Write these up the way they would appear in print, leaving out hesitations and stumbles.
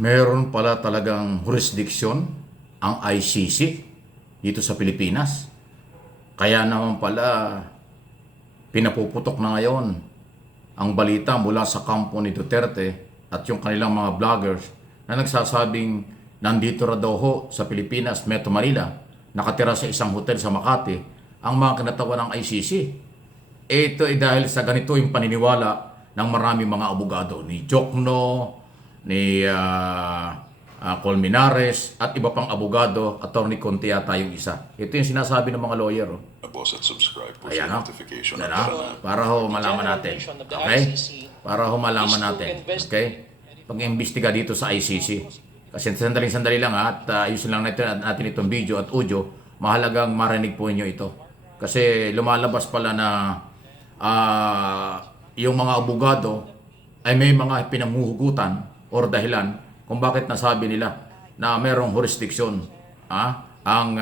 Meron pala talagang jurisdiction ang ICC dito sa Pilipinas. Kaya naman pala pinapuputok na ngayon ang balita mula sa kampo ni Duterte at yung kanilang mga vloggers na nagsasabing nandito ra daw ho sa Pilipinas, Metro Manila, nakatira sa isang hotel sa Makati, ang mga kinatawan ng ICC. Ito ay dahil sa ganito yung paniniwala ng maraming mga abogado, ni Jokno, ni Colmenares at iba pang abogado, Attorney Conte yata yung isa. Ito yung sinasabi ng mga lawyer. Oh. Boss at subscribe po Ayan, sa no? notification. Para ho malaman natin. Okay? Para ho malaman natin. Okay? Pag-imbestiga dito sa ICC. Kasi sandali lang at ayusin lang natin itong video at audio. Mahalagang marinig po niyo ito. Kasi lumalabas pala na yung mga abogado ay may mga pinamumuhugutan or dahilan kung bakit nasabi nila na merong jurisdiction ang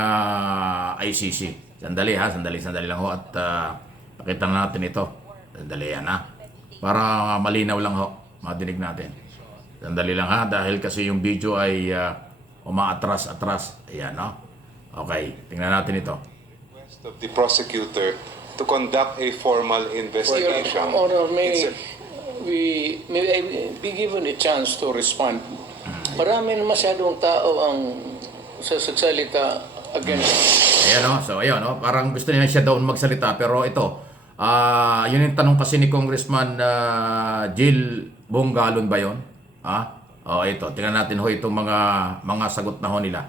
ICC. Sandali lang ho at pakita na natin ito. Sandali yan para malinaw lang ho, madinig natin. Sandali lang dahil kasi yung video ay umaatras. Ayan Okay, tingnan natin ito. Request of the prosecutor to conduct a formal investigation. Your Honor, may I be given a chance to respond? Marami na masyadong tao ang sasalita against. Ayan so ayan parang gusto niya siya daw magsalita pero ito, yun yung tanong kasi ni Congressman Jill Bongalon ba yun? Ito, tingnan natin ho itong mga sagot na ho nila.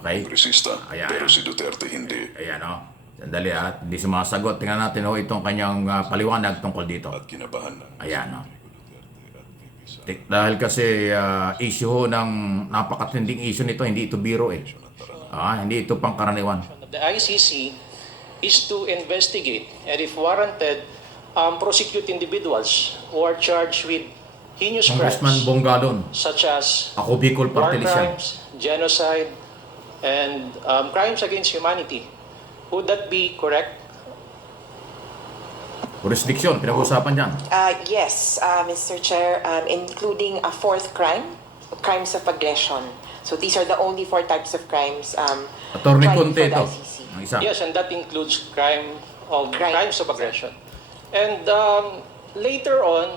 Okay? Resista, Ayan. pero si Duterte hindi. Ayan sandali hindi sumasagot. Tingnan natin ho itong kanyang paliwanag tungkol dito. At kinabahan na. Ayan dahil kasi issue ho ng napakatinding issue nito, hindi ito biro hindi ito pangkaraniwan. The ICC is to investigate and if warranted, prosecute individuals who are charged with heinous Congressman crimes Bongalon, such as ako Bicol war Party List yan. crimes, genocide, and crimes against humanity. Would that be correct? Jurisdiction, pinag-uusapan dyan. Yes, Mr. Chair, including a fourth crime, crimes of aggression. So these are the only 4 types of crimes Attorney tried Conte before the ito. ICC. Ang isa. Yes, and that includes crimes of aggression. And later on,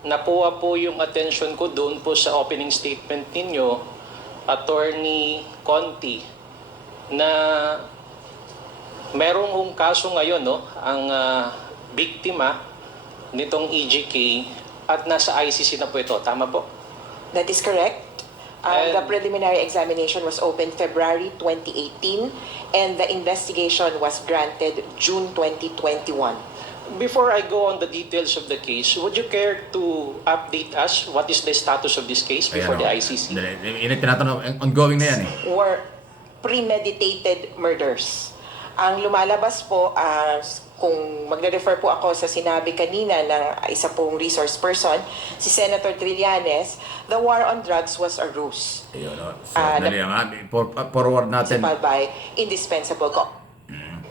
napuha po yung attention ko doon po sa opening statement ninyo, Attorney Conte, na merong hong kaso ngayon, ang biktima nitong EJK at nasa ICC na po ito. Tama po? That is correct. The preliminary examination was opened February 2018 and the investigation was granted June 2021. Before I go on the details of the case, would you care to update us what is the status of this case before the ICC? Ini tinatanong, ongoing na yan Were premeditated murders. Ang lumalabas po, kung magre-refer po ako sa sinabi kanina ng isa pong resource person, si Senator Trillanes, the war on drugs was a ruse. Ayun, sandali forward natin. By indispensable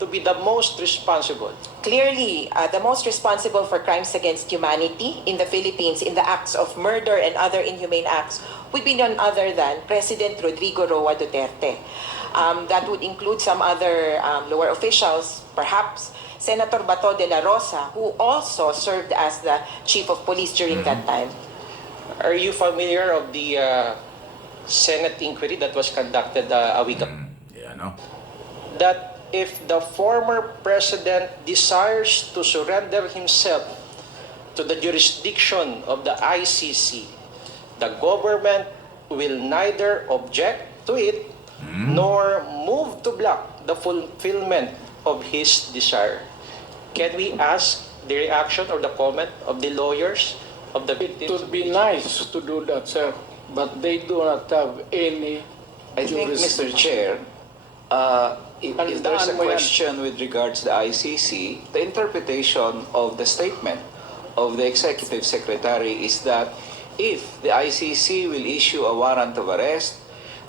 To be the most responsible. Clearly, the most responsible for crimes against humanity in the Philippines in the acts of murder and other inhumane acts would be none other than President Rodrigo Roa Duterte. That would include some other lower officials, perhaps Senator Bato de la Rosa, who also served as the chief of police during that time. Are you familiar of the Senate inquiry that was conducted a week ago? That if the former president desires to surrender himself to the jurisdiction of the ICC, the government will neither object to it nor move to block the fulfillment of his desire. Can we ask the reaction or the comment of the lawyers of the It victims? would be nice to do that, sir, but they do not have any I think, Mr. Chair, if there's a question with regards to the ICC, the interpretation of the statement of the Executive Secretary is that if the ICC will issue a warrant of arrest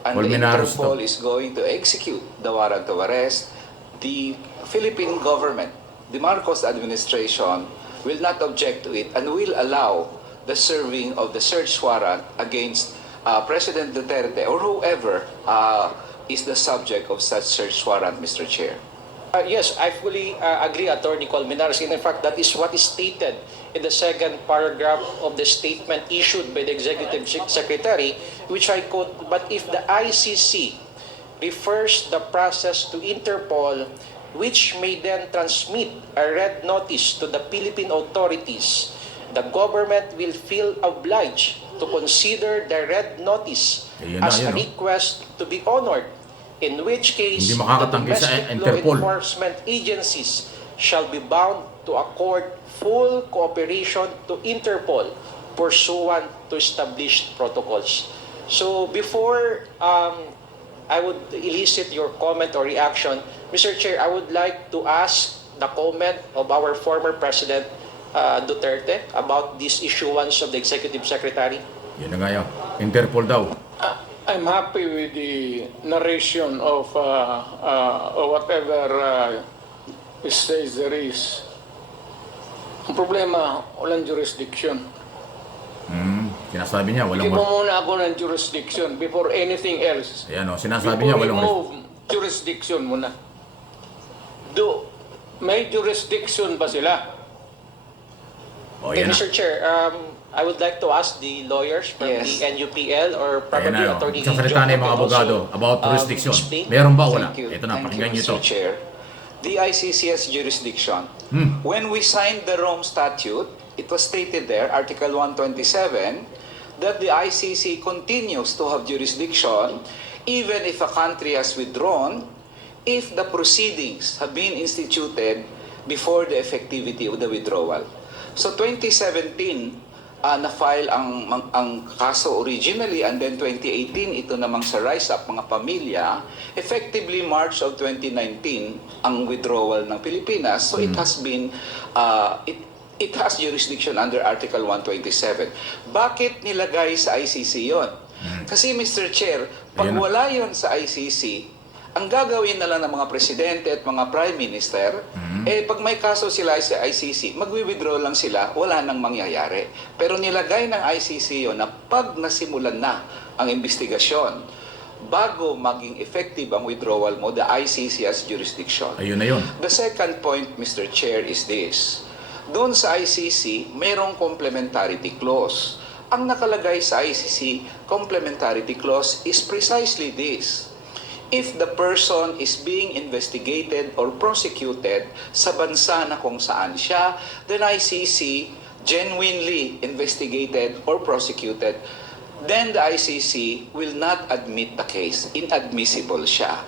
and the Interpol is going to execute the warrant of arrest, the Philippine government, the Marcos administration, will not object to it and will allow the serving of the search warrant against President Duterte or whoever is the subject of such search warrant, Mr. Chair. Yes, I fully agree, Attorney Colmenares. In fact, that is what is stated in the second paragraph of the statement issued by the Executive Secretary, which I quote, "But if the ICC refers the process to Interpol, which may then transmit a red notice to the Philippine authorities, the government will feel obliged to consider the red notice as a request to be honored, in which case Hindi the makakatanggi sa domestic law Interpol. enforcement agencies shall be bound to accord full cooperation to Interpol pursuant to established protocols." So before I would elicit your comment or reaction, Mr. Chair, I would like to ask the comment of our former President Duterte about this issuance of the Executive Secretary. Yun na nga yun. Interpol daw. I'm happy with the narration of whatever says there is. Ang problema, walang jurisdiction. Sinasabi niya, walang... Give mo muna ako ng jurisdiction before anything else. Ayan o, sinasabi niya, walang... Before we move, jurisdiction muna. May jurisdiction ba sila? O, Okay, yan na. Mr. Chair, I would like to ask the lawyers from Yes. the NUPL or Ayan probably na, Attorney sasalita na yung mga abogado about jurisdiction. Meron ba o wala? Thank you. Ito na, Thank pakinggan you, niyo ito. Mr. Chair. The ICC has jurisdiction. When we signed the Rome Statute, it was stated there, Article 127, that the ICC continues to have jurisdiction even if a country has withdrawn, if the proceedings have been instituted before the effectivity of the withdrawal. So 2017, na-file ang kaso originally, and then 2018, ito namang sa Rise Up mga pamilya, effectively March of 2019 ang withdrawal ng Pilipinas. So it has been, it has jurisdiction under Article 127. Bakit nilagay sa ICC yon? Kasi Mr. Chair, pag Ayun na. wala yon sa ICC, ang gagawin na lang ng mga presidente at mga prime minister, pag may kaso sila sa ICC, magwi-withdraw lang sila, wala nang mangyayari. Pero nilagay ng ICC yun na pag nasimulan na ang investigasyon, bago maging effective ang withdrawal mo, the ICC has jurisdiction. Ayun na yun. The second point, Mr. Chair, is this. Doon sa ICC, mayroong complementarity clause. Ang nakalagay sa ICC complementarity clause is precisely this. If the person is being investigated or prosecuted sa bansa na kung saan siya, then ICC genuinely investigated or prosecuted, then the ICC will not admit the case. Inadmissible siya.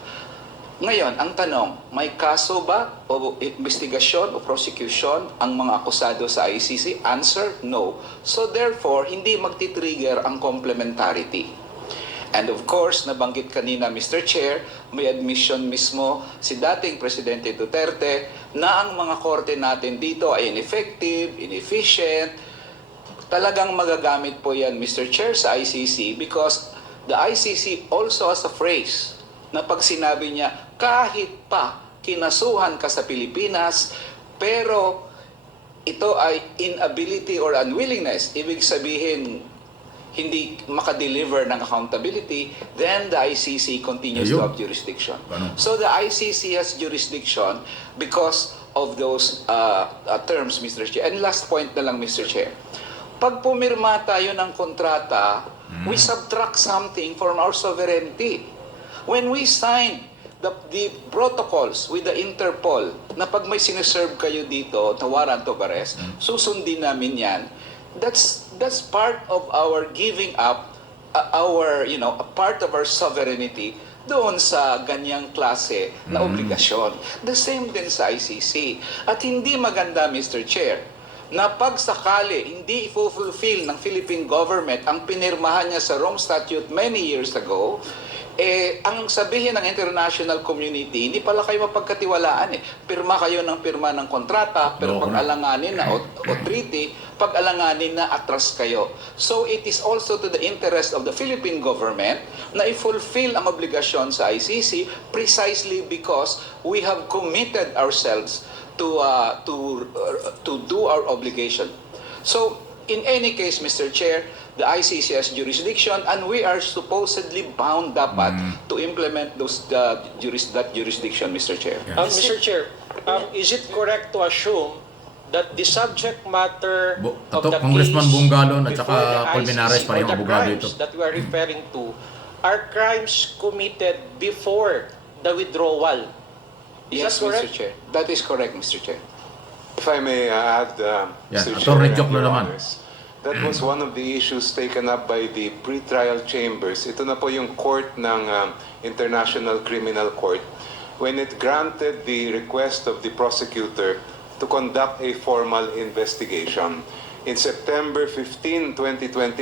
Ngayon, ang tanong, may kaso ba o investigasyon o prosecution ang mga akusado sa ICC? Answer, no. So therefore, hindi magti-trigger ang complementarity. And of course, nabanggit kanina, Mr. Chair, may admission mismo si dating Presidente Duterte na ang mga korte natin dito ay ineffective, inefficient. Talagang magagamit po yan, Mr. Chair, sa ICC because the ICC also has a phrase na pag sinabi niya, kahit pa kinasuhan ka sa Pilipinas, pero ito ay inability or unwillingness, ibig sabihin, hindi makadeliver ng accountability, then the ICC continues to have jurisdiction. So the ICC has jurisdiction because of those terms, Mr. Chair. And last point na lang, Mr. Chair. Pag pumirma tayo ng kontrata, we subtract something from our sovereignty. When we sign the protocols with the Interpol, na pag may siniserve kayo dito, na warrant of arrest, susundin namin yan. That's part of our giving up a part of our sovereignty doon sa ganyang klase na obligasyon. The same din sa ICC. At hindi maganda, Mr. Chair, na pag sakali hindi i-fulfill ng Philippine government ang pinirmahan niya sa Rome Statute many years ago, ang sabihin ng international community, hindi pala kayo mapagkatiwalaan. Pirma kayo ng pirma ng kontrata, pero pag alanganin na o treaty, pag alanganin na atras kayo. So it is also to the interest of the Philippine government na i-fulfill ang obligasyon sa ICC precisely because we have committed ourselves to do our obligation. So in any case, Mr. Chair, the ICC has jurisdiction and we are supposedly bound dapat to implement that jurisdiction, Mr. Chair. Mr. Chair, is it correct to assume that the subject matter of the Congressman case Bungalon at before saka the Paul Binares ICC pa or yung the abogado crimes ito. that we are referring to are crimes committed before the withdrawal? Yes, Is that correct? Mr. Chair. That is correct, Mr. Chair. If I may add, Mr. Attorney Chair, Joke and na Your naman. Honors, that was one of the issues taken up by the pretrial chambers. Ito na po yung court ng International Criminal Court when it granted the request of the prosecutor to conduct a formal investigation. In September 15, 2021,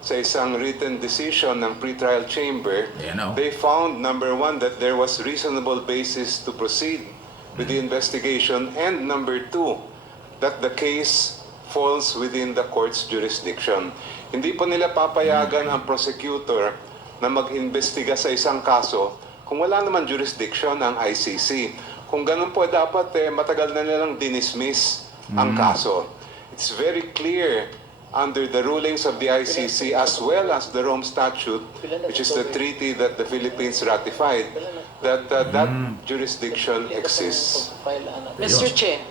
sa isang written decision ng pretrial chamber, they found, number one, that there was reasonable basis to proceed with the investigation, and number two, that the case falls within the court's jurisdiction. Hindi po nila papayagan ang prosecutor na mag-imbestiga sa isang kaso kung wala naman jurisdiction ang ICC. Kung ganun po, dapat matagal na nilang dinismiss ang kaso. It's very clear under the rulings of the ICC as well as the Rome Statute, which is the treaty that the Philippines ratified, that that jurisdiction exists. Mr. Chair,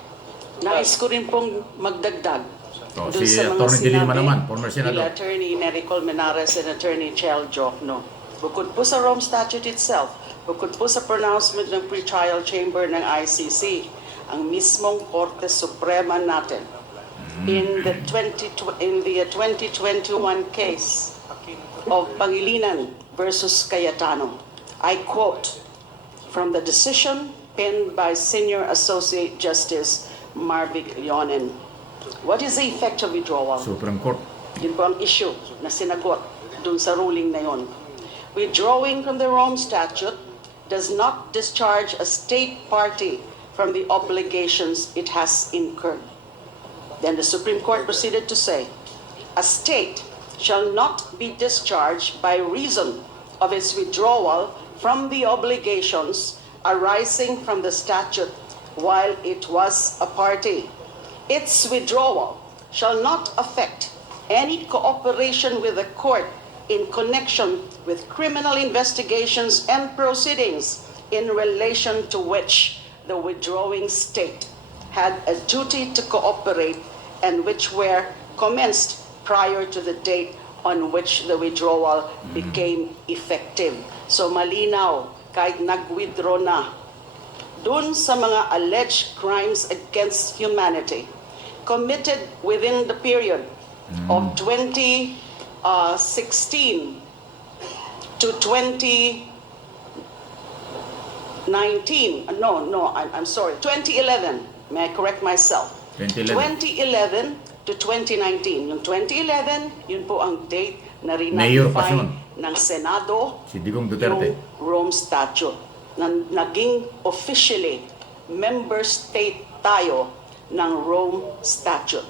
nais ko rin pong magdagdag So, dun si sa mga Attorney Dilima sinabi naman, former nila Senador. Attorney Nericol Menares and Attorney Chel Jokno. Bukod po sa Rome Statute itself, bukod po sa pronouncement ng pre-trial chamber ng ICC, ang mismong Korte Suprema natin, in the 2021 case of Pangilinan versus Cayetano, I quote from the decision penned by Senior Associate Justice Marvic Leonen. What is the effect of withdrawal? Supreme Court. Yun po ang issue na sinagot dun sa ruling na yun. Withdrawing from the Rome Statute does not discharge a state party from the obligations it has incurred. Then the Supreme Court proceeded to say, a state shall not be discharged by reason of its withdrawal from the obligations arising from the statute while it was a party. Its withdrawal shall not affect any cooperation with the court in connection with criminal investigations and proceedings in relation to which the withdrawing state had a duty to cooperate and which were commenced prior to the date on which the withdrawal became effective. So malinaw, kahit nag-withdraw na, dun sa mga alleged crimes against humanity committed within the period of 2016 to 2019, I'm sorry, 2011, may I correct myself? 2011 to 2019. Yung 2011, yun po ang date na Mayor pa rinatify siya nun. ng Senado Si Digong Duterte. yung Rome Statute na naging officially member state tayo ng Rome Statute.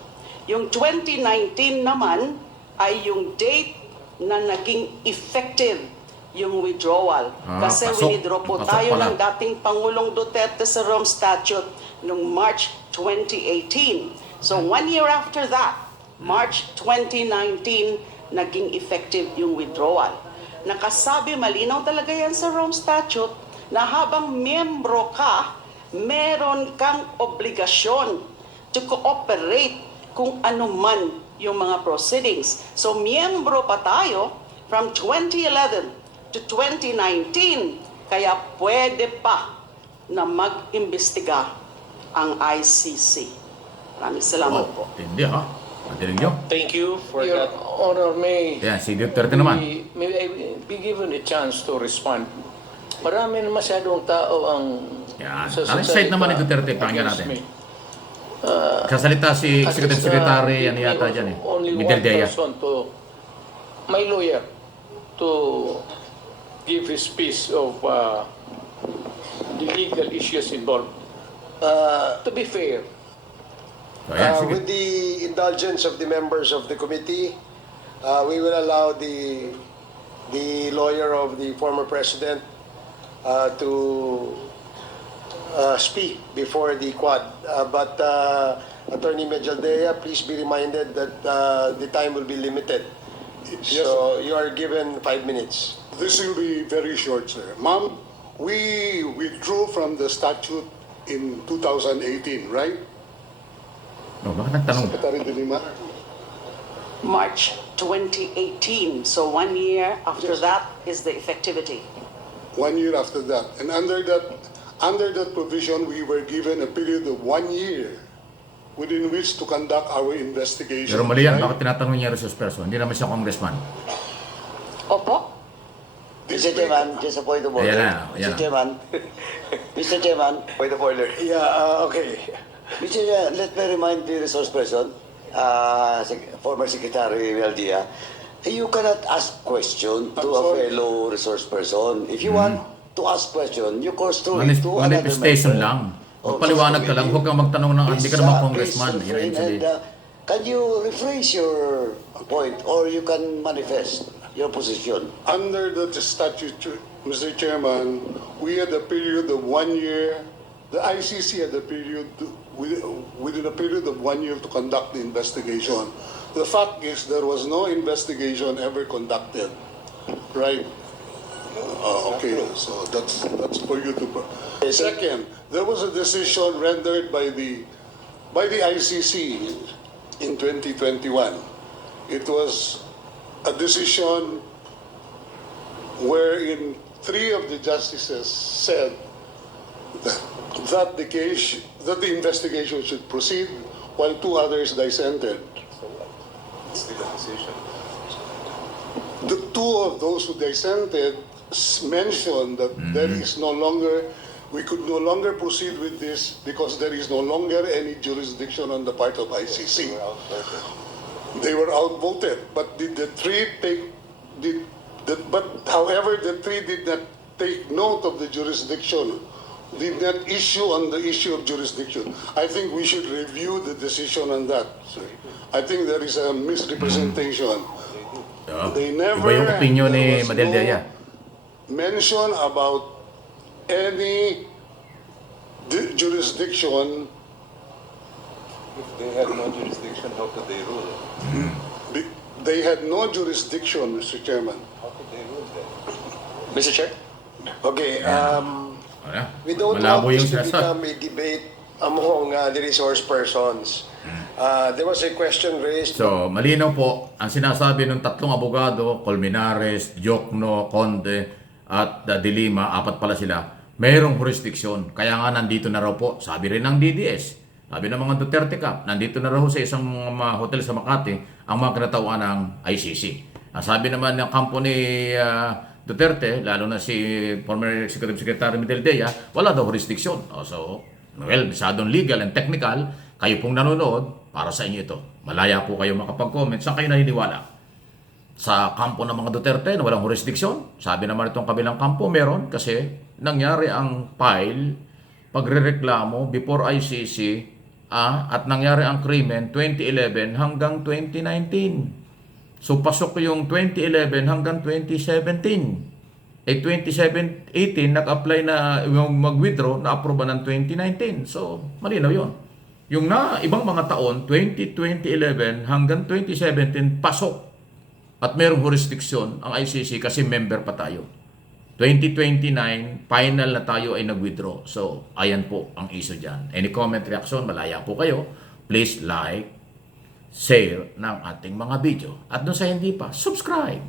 Yung 2019 naman ay yung date na naging effective yung withdrawal. Kasi pasok. withdraw po Pasok tayo pala. ng dating Pangulong Duterte sa Rome Statute noong March 2018. So 1 year after that, March 2019, naging effective yung withdrawal. Nakasabi, malinaw talaga yan sa Rome Statute, na habang miyembro ka, meron kang obligasyon to cooperate kung ano man yung mga proceedings. So miyembro pa tayo from 2011 to 2019, kaya pwede pa na mag-imbestiga ang ICC. Maraming salamat po. Hindi ha. Matinig nyo. Thank you for Your that. Honor, may Yan, si Duterte naman. may I be given a chance to respond? Marami na masyadong tao ang Yan. sasalita Anong side naman ni Duterte? Pakinggan against natin. me. Sasalita si At Executive it's, Secretary, give ano me yata dyan eh. Only one Middle Daya. person to, my lawyer, to give his piece of the legal issues involved. To be fair, So, yan, sige. With the indulgence of the members of the committee, we will allow the lawyer of the former president to speak before the Quad. But Attorney Medjaldea, please be reminded that the time will be limited. So you are given 5 minutes. This will be very short, sir. Ma'am, we withdrew from the statute in 2018, right? No, bakit nagtanong? Secretary de Lima? March 2018, so 1 year after that is the effectivity. 1 year after that. And under that provision, we were given a period of 1 year within which to conduct our investigation. Pero mali yan, right? bakit tinatanong niya resource person? Hindi naman siya congressman. Opo? This Mr. Chairman, just a point of order. Ayan na, ayan Mr. na. Chairman, Mr. Chairman, Point of order. Yeah, okay. Mr. Chairman, let me remind the resource person, former Secretary Meldia, you cannot ask question to a sorry. fellow resource person. If you want to ask question, you course through it to another Manifestation member lang. of Magpaliwanag this ka lang, committee. huwag kang magtanong ng hindi ka naman Please, congressman. please Yun refrain actually. and, can you rephrase your point or you can manifest your position? Under the statute, Mr. Chairman, we had a period of 1 year. The ICC had a period within a period of 1 year to conduct the investigation. The fact is there was no investigation ever conducted, right? Okay, so that's for you to. Second, there was a decision rendered by the ICC in 2021. It was a decision wherein 3 of the justices said that the investigation should proceed while 2 others dissented. The 2 of those who dissented mentioned that there is no longer, we could no longer proceed with this because there is no longer any jurisdiction on the part of ICC. They were outvoted, but did the 3 however, the 3 did not take note of the jurisdiction, did not issue on the issue of jurisdiction. I think we should review the decision on that, sir. I think there is a misrepresentation. They never, Iba yung opinion ni there was Madaldea. mention about any jurisdiction. If they had no jurisdiction, how could they rule? They had no jurisdiction, Mr. Chairman. How could they rule then? Mr. Chair? Okay, Ayan. we don't Malabo want yung this to sinasabi. become a debate among the resource persons. There was a question raised. So, malinaw po, ang sinasabi ng 3 abogado, Colmenares, Jokno, Conde, at De Lima, 4 pala sila, mayroong jurisdiction. Kaya nga nandito na raw po, sabi rin ng DDS, sabi ng mga Duterte Cup, nandito na raw sa isang hotel sa Makati, ang mga kinatauhan ng ICC. Ang sabi naman ng kampo ni Duterte, lalo na si former Secretary Medjaldea, wala daw jurisdiction. So, well, masyadong legal and technical, kayo pong nanonood, para sa inyo ito. Malaya po kayo makapag-comment. Saan kayo naniniwala? Sa kampo ng mga Duterte na walang jurisdiction? Sabi naman itong kabilang kampo, meron kasi nangyari ang file, pagrereklamo before ICC at nangyari ang krimen 2011 hanggang 2019. So pasok yung 2011 hanggang 2017. 2018 nag-apply na mag-withdraw na aproba ng 2019. So malinaw yon. Yung ibang mga taon, 2011 hanggang 2017, pasok. At merong jurisdiction ang ICC kasi member pa tayo. 2029, final na tayo ay nag-withdraw. So, ayan po ang issue dyan. Any comment, reaction, malaya po kayo. Please like, share ng ating mga video. At doon sa hindi pa, subscribe.